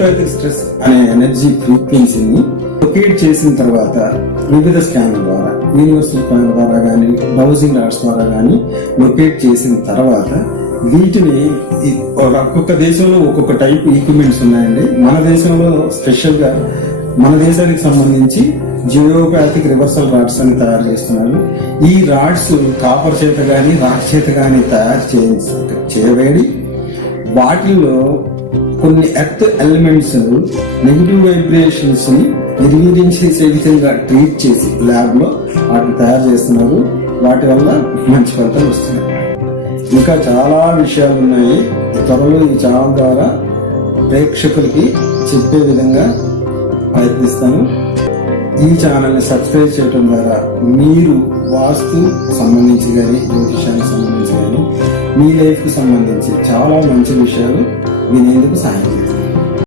Stress అనే energy ఫ్రీక్వెన్సీని locate చేసిన తర్వాత వివిధ స్కానర్ ద్వారా, యూనివర్సల్ స్కానర్ ద్వారా కానీ, డౌజింగ్ రాడ్స్ ద్వారా కానీ లొకేట్ చేసిన తర్వాత వీటిని ఒక్కొక్క దేశంలో ఒక్కొక్క టైప్ ఈక్విప్మెంట్స్ ఉన్నాయండి. మన దేశంలో స్పెషల్గా మన దేశానికి సంబంధించి జియోపాథిక్ రివర్సల్ రాడ్స్ అని తయారు చేస్తున్నారు. ఈ రాడ్స్ కాపర్ చేత కానీ రాక్ చేత కానీ తయారు చేయబడి వాటిల్లో కొన్ని ఎర్త్ ఎలిమెంట్స్ నెగిటివ్ వైబ్రేషన్స్ ని నిర్వీర్యం చేసే విధంగా ట్రీట్ చేసి ల్యాబ్ లో వాటిని తయారు చేస్తున్నారు. వాటి వల్ల మంచి ఫలితాలు వస్తున్నాయి. ఇంకా చాలా విషయాలు ఉన్నాయి. త్వరలో ఈ ఛానల్ ద్వారా ప్రేక్షకులకి చెప్పే విధంగా ప్రయత్నిస్తాను. ఈ ఛానల్ని సబ్స్క్రైబ్ చేయడం ద్వారా మీరు వాస్తు సంబంధించి కానీ, జ్యోతిషానికి సంబంధించి కానీ, మీ లైఫ్కి సంబంధించి చాలా మంచి విషయాలు వినేందుకు సహాయం చేస్తారు.